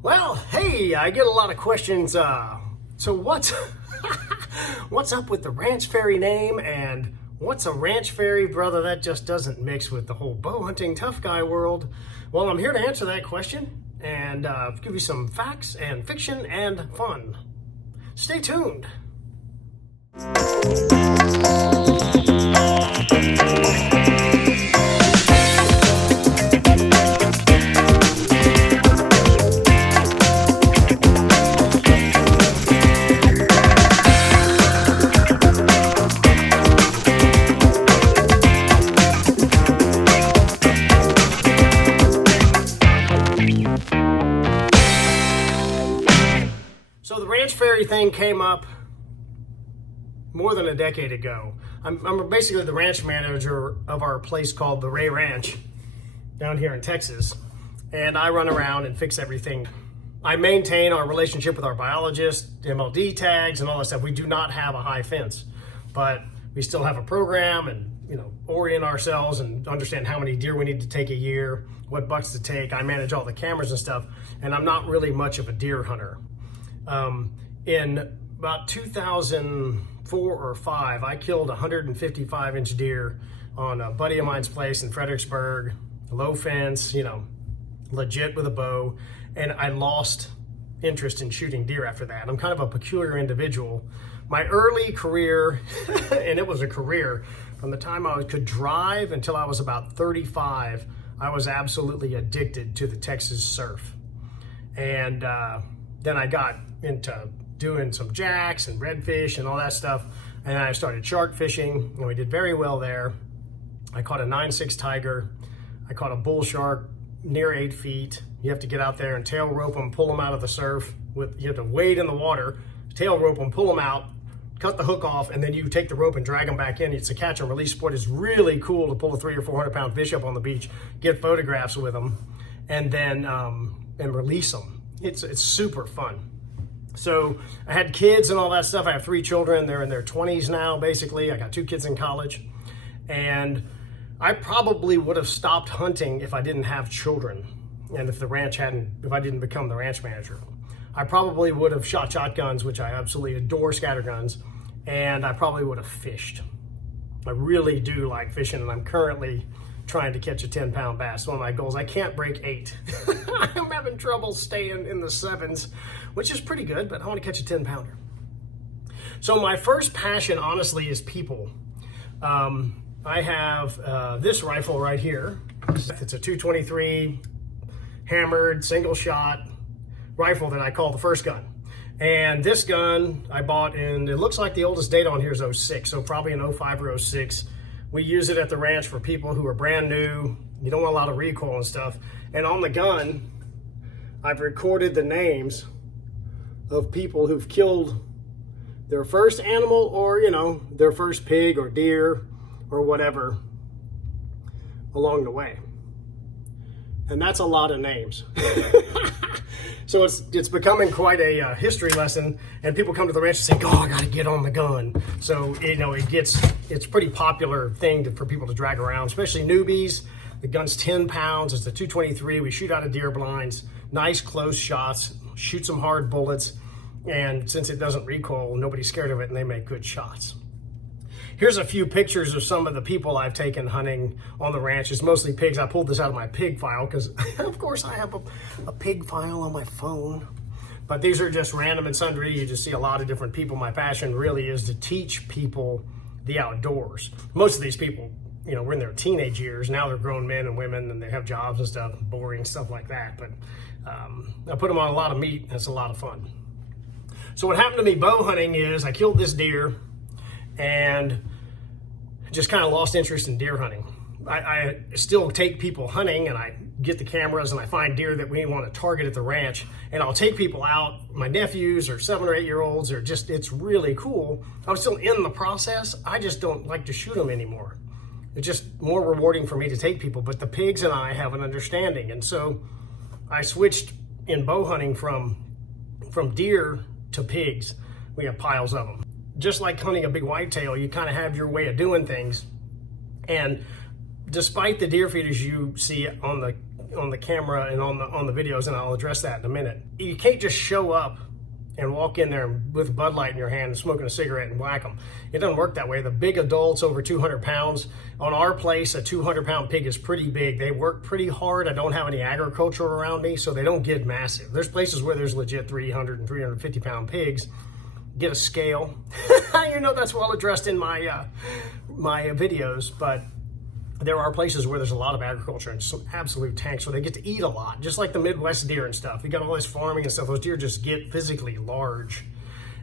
Well, hey, I get a lot of questions. So what's what's up with the Ranch Fairy name, and what's a Ranch Fairy, brother? That just doesn't mix with the whole bow hunting tough guy world. Well, I'm here to answer that question and give you some facts and fiction and fun. Stay tuned. So the Ranch Fairy thing came up more than a decade ago. I'm basically the ranch manager of our place called the Ray Ranch down here in Texas, and I run around and fix everything. I maintain our relationship with our biologists, MLD tags, and all that stuff. We do not have a high fence, but we still have a program and orient ourselves and understand how many deer we need to take a year, what bucks to take. I manage all the cameras and stuff, and I'm not really much of a deer hunter. In about 2004 or 5, I killed a 155-inch deer on a buddy of mine's place in Fredericksburg, low fence, legit with a bow, and I lost interest in shooting deer after that. I'm kind of a peculiar individual. My early career, and it was a career, from the time I could drive until I was about 35, I was absolutely addicted to the Texas surf. And then I got into doing some jacks and redfish and all that stuff, and I started shark fishing, and we did very well there. I caught a 9.6 tiger. I caught a bull shark near 8 feet. You have to get out there and tail rope them, pull them out of the surf. You have to wade in the water, tail rope them, pull them out, cut the hook off, and then you take the rope and drag them back in. It's a catch and release sport. It's really cool to pull a 300 or 400 pound fish up on the beach, get photographs with them, and then and release them. It's super fun. So I had kids and all that stuff. I have 3 children. They're in their 20s now, basically. I got 2 kids in college. And I probably would have stopped hunting if I didn't have children, and if I didn't become the ranch manager. I probably would have shot shotguns, which I absolutely adore, scatterguns, and I probably would have fished. I really do like fishing, and I'm currently trying to catch a 10-pound bass. One of my goals. I can't break 8. I'm having trouble staying in the 7s, which is pretty good, but I want to catch a 10-pounder. So my first passion, honestly, is people. I have this rifle right here. It's a 223 hammered single shot rifle that I call the first gun. And this gun I bought in, it looks like the oldest date on here is 06, so probably in 05 or 06. We use it at the ranch for people who are brand new. You don't want a lot of recoil and stuff. And on the gun, I've recorded the names of people who've killed their first animal, or their first pig or deer or whatever along the way. And that's a lot of names. So it's becoming quite a history lesson, and people come to the ranch and say, "Oh, I got to get on the gun." So it's a pretty popular thing for people to drag around, especially newbies. The gun's 10 pounds. It's a 223. We shoot out of deer blinds, nice close shots, shoot some hard bullets, and since it doesn't recoil, nobody's scared of it, and they make good shots. Here's a few pictures of some of the people I've taken hunting on the ranch. It's mostly pigs. I pulled this out of my pig file because, of course, I have a pig file on my phone. But these are just random and sundry. You just see a lot of different people. My passion really is to teach people the outdoors. Most of these people, were in their teenage years. Now they're grown men and women, and they have jobs and stuff, boring stuff like that. But I put them on a lot of meat, and it's a lot of fun. So what happened to me bow hunting is I killed this deer and just kind of lost interest in deer hunting. I still take people hunting, and I get the cameras and I find deer that we want to target at the ranch, and I'll take people out. My nephews or 7 or 8 year olds are it's really cool. I'm still in the process. I just don't like to shoot them anymore. It's just more rewarding for me to take people, but the pigs and I have an understanding. And so I switched in bow hunting from deer to pigs. We have piles of them. Just like hunting a big whitetail, you kind of have your way of doing things. And despite the deer feeders you see on the on the camera and on the videos, and I'll address that in a minute. You can't just show up and walk in there with Bud Light in your hand and smoking a cigarette and whack them. It doesn't work that way. The big adults over 200 pounds, on our place, a 200-pound pig is pretty big. They work pretty hard. I don't have any agriculture around me, so they don't get massive. There's places where there's legit 300 and 350-pound pigs. Get a scale. You know, that's well addressed in my videos, but there are places where there's a lot of agriculture and some absolute tanks where they get to eat a lot, just like the Midwest deer and stuff. You got all this farming and stuff. Those deer just get physically large.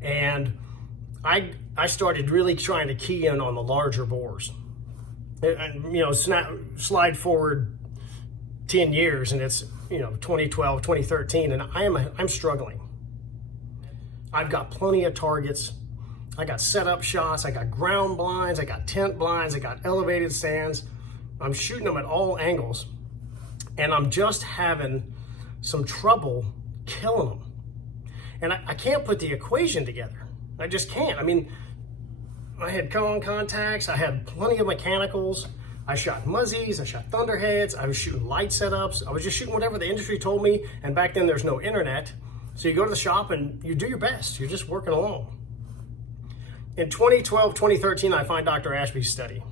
And I started really trying to key in on the larger boars. And, you know, slide forward 10 years and it's, you know, 2012, 2013, and I'm struggling. I've got plenty of targets. I got setup shots, I got ground blinds, I got tent blinds, I got elevated stands. I'm shooting them at all angles, and I'm just having some trouble killing them. And I can't put the equation together. I just can't. I mean, I had cone contacts, I had plenty of mechanicals, I shot muzzies, I shot thunderheads, I was shooting light setups, I was just shooting whatever the industry told me, and back then there's no internet. So you go to the shop and you do your best, you're just working along. In 2012, 2013, I find Dr. Ashby's study.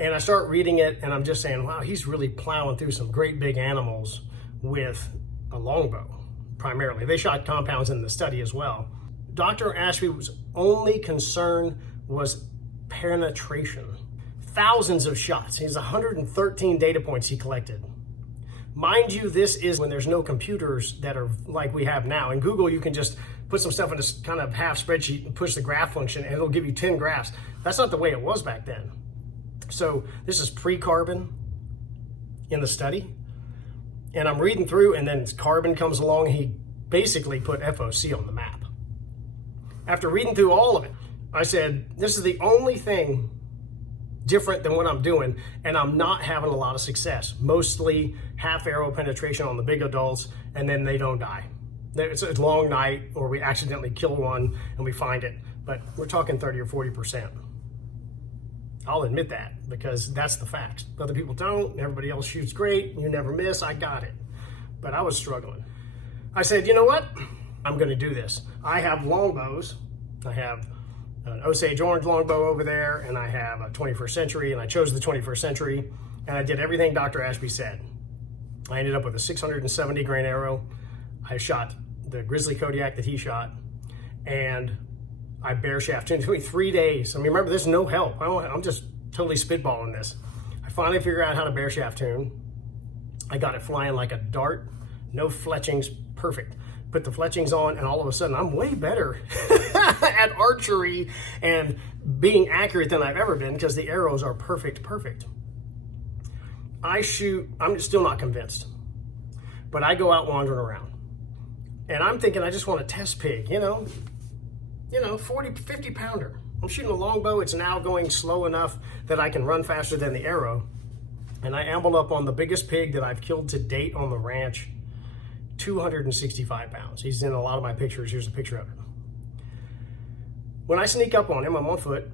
And I start reading it, and I'm just saying, wow, he's really plowing through some great big animals with a longbow, primarily. They shot compounds in the study as well. Dr. Ashby's only concern was penetration. Thousands of shots. He has 113 data points he collected. Mind you, this is when there's no computers that are like we have now. In Google, you can just put some stuff in this kind of half spreadsheet and push the graph function, and it'll give you 10 graphs. That's not the way it was back then. So this is pre-carbon in the study. And I'm reading through, and then carbon comes along. He basically put FOC on the map. After reading through all of it, I said, this is the only thing different than what I'm doing, and I'm not having a lot of success. Mostly half arrow penetration on the big adults, and then they don't die. It's a long night, or we accidentally kill one and we find it, but we're talking 30 or 40%. I'll admit that, because that's the fact. Other people don't, everybody else shoots great, you never miss, I got it. But I was struggling. I said, you know what? I'm gonna do this. I have longbows. I have an Osage orange longbow over there, and I have a 21st century, and I chose the 21st century, and I did everything Dr. Ashby said. I ended up with a 670 grain arrow. I shot the grizzly Kodiak that he shot, and I bare shaft tuned. It took me 3 days. I mean, remember, there's no help. I'm just totally spitballing this. I finally figured out how to bare shaft tune. I got it flying like a dart, no fletchings, perfect. Put the fletchings on, and all of a sudden, I'm way better at archery and being accurate than I've ever been, because the arrows are perfect. I shoot, I'm still not convinced, but I go out wandering around, and I'm thinking I just want a test pig, you know, 40, 50 pounder. I'm shooting a longbow. It's now going slow enough that I can run faster than the arrow. And I ambled up on the biggest pig that I've killed to date on the ranch, 265 pounds. He's in a lot of my pictures. Here's a picture of him. When I sneak up on him, I'm on foot,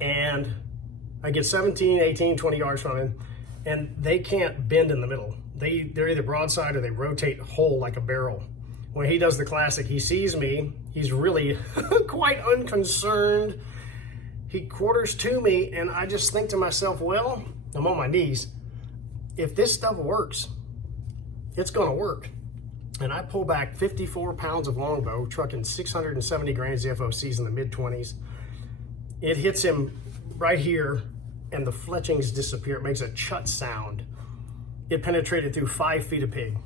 and I get 17, 18, 20 yards from him, and they can't bend in the middle. They're either broadside or they rotate whole like a barrel. When he does the classic, he sees me, he's really quite unconcerned. He quarters to me, and I just think to myself, well, I'm on my knees. If this stuff works, it's gonna work. And I pull back 54 pounds of longbow, trucking 670 grains of FOCs in the mid-20s. It hits him right here, and the fletchings disappear. It makes a chut sound. It penetrated through 5 feet of pig.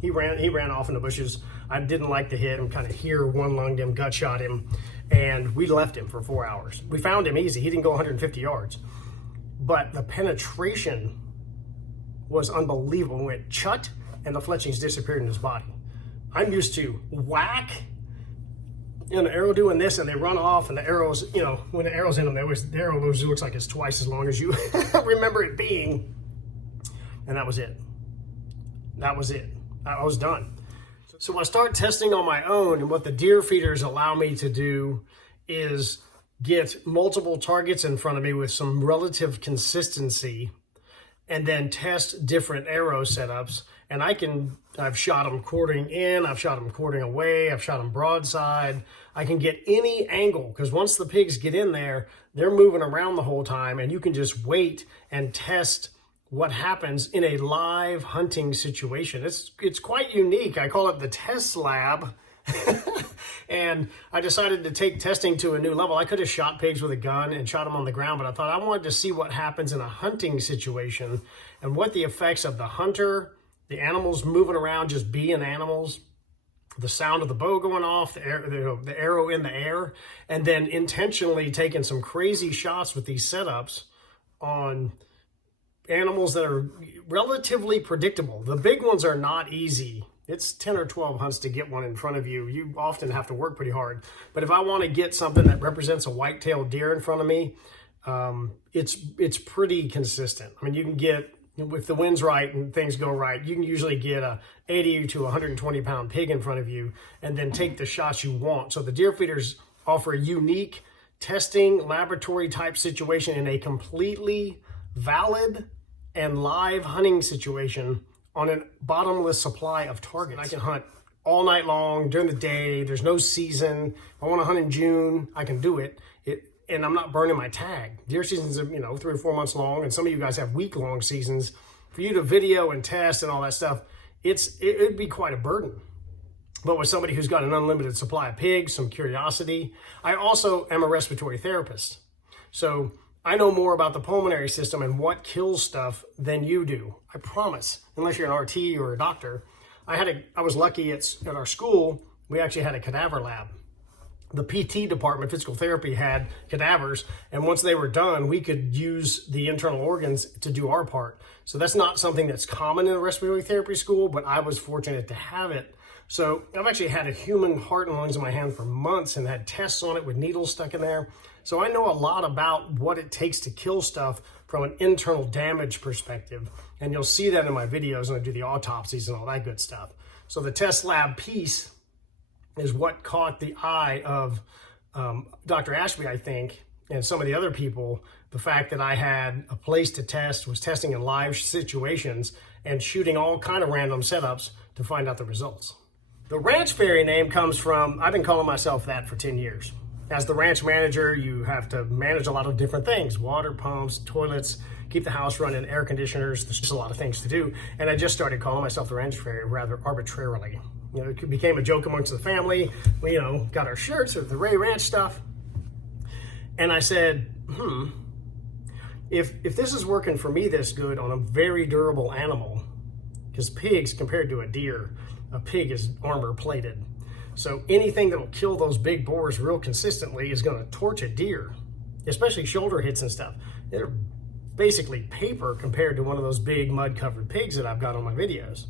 He ran off in the bushes. I didn't like to hit him, kind of here, one-lunged him, gut shot him, and we left him for 4 hours. We found him easy. He didn't go 150 yards. But the penetration was unbelievable. It went chut, and the fletchings disappeared in his body. I'm used to whack, and the arrow doing this, and they run off, and the arrows, when the arrow's in them, the arrow always looks like it's twice as long as you remember it being. And that was it. That was it. I was done. So I start testing on my own, and what the deer feeders allow me to do is get multiple targets in front of me with some relative consistency and then test different arrow setups. And I've shot them quartering in, I've shot them quartering away, I've shot them broadside. I can get any angle, because once the pigs get in there, they're moving around the whole time, and you can just wait and test what happens in a live hunting situation. It's quite unique. I call it the test lab. And I decided to take testing to a new level. I could have shot pigs with a gun and shot them on the ground, but I thought I wanted to see what happens in a hunting situation and what the effects of the hunter, the animals moving around just being animals, the sound of the bow going off, the arrow in the air, and then intentionally taking some crazy shots with these setups on animals that are relatively predictable. The big ones are not easy. It's 10 or 12 hunts to get one in front of you. You often have to work pretty hard. But if I want to get something that represents a white-tailed deer in front of me, it's pretty consistent. I mean, you can get, if the wind's right and things go right, you can usually get a 80 to 120 pound pig in front of you and then take the shots you want. So the deer feeders offer a unique testing laboratory type situation in a completely valid and live hunting situation on a bottomless supply of targets. I can hunt all night long during the day. There's no season. If I want to hunt in June, I can do it. And I'm not burning my tag. Deer seasons are, 3 or 4 months long, and some of you guys have week-long seasons. For you to video and test and all that stuff, it'd be quite a burden. But with somebody who's got an unlimited supply of pigs, some curiosity. I also am a respiratory therapist. So I know more about the pulmonary system and what kills stuff than you do. I promise, unless you're an RT or a doctor. I was lucky at our school, we actually had a cadaver lab. The PT department, physical therapy, had cadavers, and once they were done, we could use the internal organs to do our part. So that's not something that's common in a respiratory therapy school, but I was fortunate to have it. So I've actually had a human heart and lungs in my hand for months and had tests on it with needles stuck in there. So I know a lot about what it takes to kill stuff from an internal damage perspective. And you'll see that in my videos when I do the autopsies and all that good stuff. So the test lab piece is what caught the eye of Dr. Ashby, I think, and some of the other people. The fact that I had a place to test, was testing in live situations and shooting all kind of random setups to find out the results. The Ranch Fairy name comes from, I've been calling myself that for 10 years. As the ranch manager, you have to manage a lot of different things: water pumps, toilets, keep the house running, air conditioners. There's just a lot of things to do. And I just started calling myself the Ranch Fairy rather arbitrarily. It became a joke amongst the family. We, got our shirts with the Ray Ranch stuff. And I said, if this is working for me this good on a very durable animal, because pigs, compared to a deer, a pig is armor plated. So anything that will kill those big boars real consistently is going to torch a deer, especially shoulder hits and stuff. They're basically paper compared to one of those big mud-covered pigs that I've got on my videos.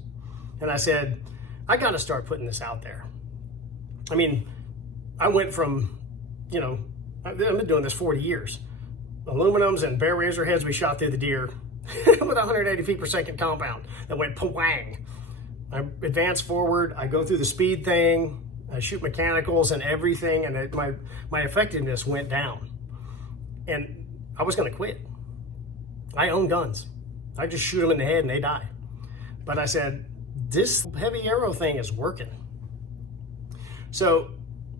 And I said, I got to start putting this out there. I mean, I went from, I've been doing this 40 years. Aluminums and bare razor heads we shot through the deer with 180 feet per second compound that went pwang. I advance forward, I go through the speed thing, I shoot mechanicals and everything, and my effectiveness went down. And I was going to quit. I own guns. I just shoot them in the head and they die. But I said, this heavy arrow thing is working. So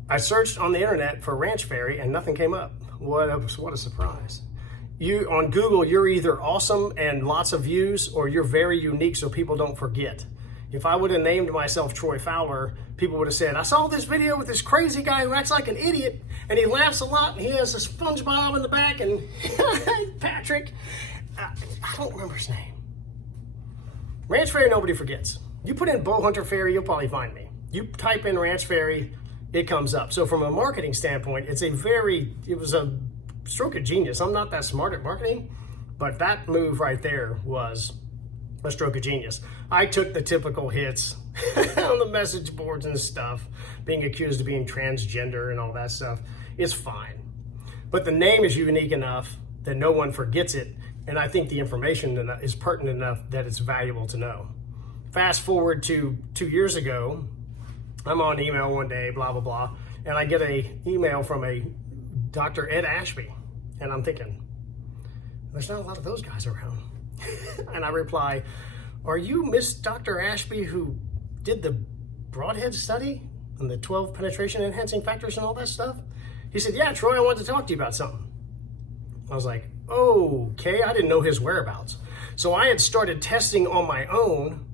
I searched on the internet for Ranch Fairy and nothing came up. What a surprise. On Google, you're either awesome and lots of views, or you're very unique so people don't forget. If I would have named myself Troy Fowler, people would have said, I saw this video with this crazy guy who acts like an idiot and he laughs a lot and he has a SpongeBob in the back and Patrick. I don't remember his name. Ranch Fairy, nobody forgets. You put in Bow Hunter Fairy, you'll probably find me. You type in Ranch Fairy, it comes up. So from a marketing standpoint, it was a stroke of genius. I'm not that smart at marketing, but that move right there was a stroke of genius. I took the typical hits on the message boards and stuff, being accused of being transgender and all that stuff. It's fine. But the name is unique enough that no one forgets it, and I think the information is pertinent enough that it's valuable to know. Fast forward to 2 years ago, I'm on email one day, blah, blah, blah, and I get an email from a Dr. Ed Ashby, and I'm thinking, there's not a lot of those guys around. And I reply, are you Miss Dr. Ashby who did the Broadhead study and the 12 penetration enhancing factors and all that stuff? He said, yeah, Troy, I wanted to talk to you about something. I was like, okay, I didn't know his whereabouts. So I had started testing on my own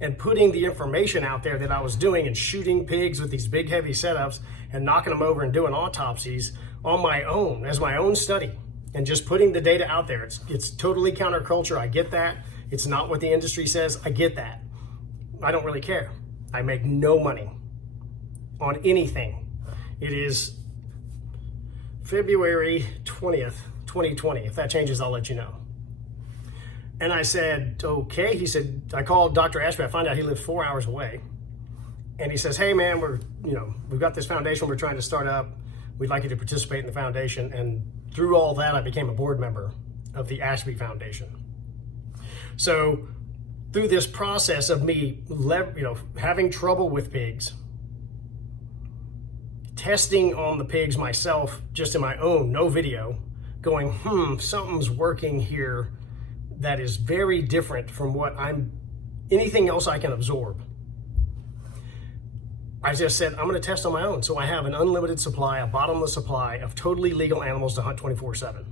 and putting the information out there that I was doing and shooting pigs with these big heavy setups and knocking them over and doing autopsies on my own as my own study and just putting the data out there. It's totally counterculture. I get that. It's not what the industry says. I get that. I don't really care. I make no money on anything. It is February 20th, 2020. If that changes, I'll let you know. And I said, okay. He said, I called Dr. Ashby. I found out he lived 4 hours away. And he says, hey man, we've got this foundation we're trying to start up. We'd like you to participate in the foundation. And through all that, I became a board member of the Ashby Foundation. So through this process of me, having trouble with pigs, testing on the pigs myself, just in my own, no video, going, something's working here that is very different from anything else I can absorb. I just said, I'm going to test on my own. So I have an unlimited supply, a bottomless supply of totally legal animals to hunt 24/7.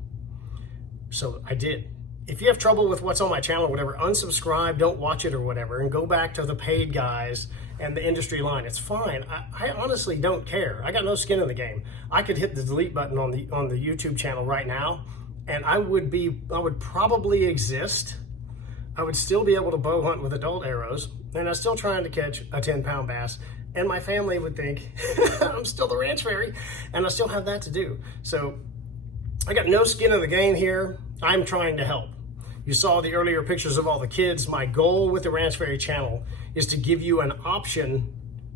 So I did. If you have trouble with what's on my channel or whatever, unsubscribe, don't watch it or whatever, and go back to the paid guys and the industry line. It's fine. I honestly don't care. I got no skin in the game. I could hit the delete button on the YouTube channel right now, and I would probably exist. I would still be able to bow hunt with adult arrows, and I'm still trying to catch a 10-pound bass. And my family would think I'm still the ranch fairy, and I still have that to do. So I got no skin in the game here. I'm trying to help. You saw the earlier pictures of all the kids. My goal with the Ranch Fairy channel is to give you an option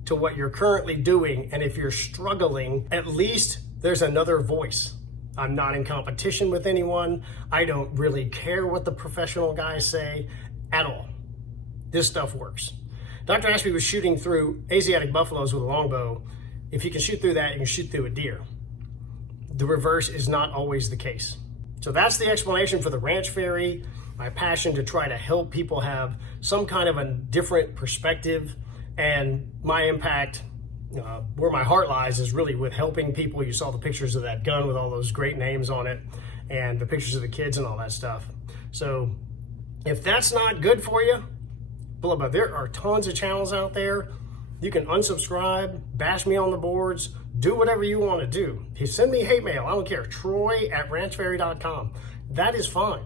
to what you're currently doing. And if you're struggling, at least there's another voice. I'm not in competition with anyone. I don't really care what the professional guys say at all. This stuff works. Dr. Ashby was shooting through Asiatic buffaloes with a longbow. If you can shoot through that, you can shoot through a deer. The reverse is not always the case. So that's the explanation for the Ranch Fairy, my passion to try to help people have some kind of a different perspective, and my impact, where my heart lies, is really with helping people. You saw the pictures of that gun with all those great names on it and the pictures of the kids and all that stuff. So if that's not good for you, but there are tons of channels out there. You can unsubscribe, bash me on the boards, do whatever you want to do. You send me hate mail, I don't care. Troy@ranchfairy.com. That is fine.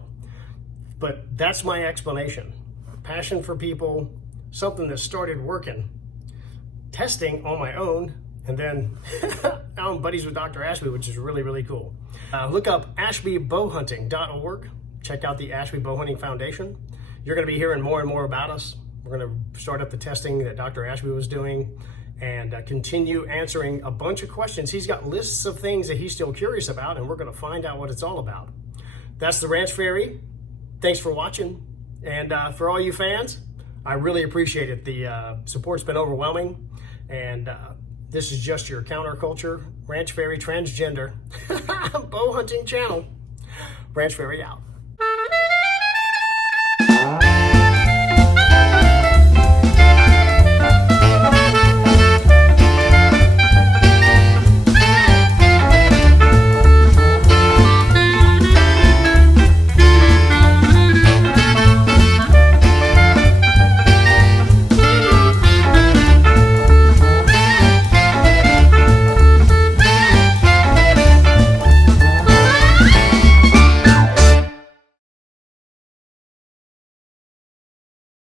But that's my explanation. Passion for people, something that started working, testing on my own, and then now I'm buddies with Dr. Ashby, which is really, really cool. Look up ashbybowhunting.org. Check out the Ashby Bowhunting Foundation. You're going to be hearing more and more about us. We're going to start up the testing that Dr. Ashby was doing and continue answering a bunch of questions. He's got lists of things that he's still curious about, and we're going to find out what it's all about. That's the Ranch Fairy. Thanks for watching. And for all you fans, I really appreciate it. The support's been overwhelming. And this is just your counterculture, Ranch Fairy transgender bow hunting channel. Ranch Fairy out.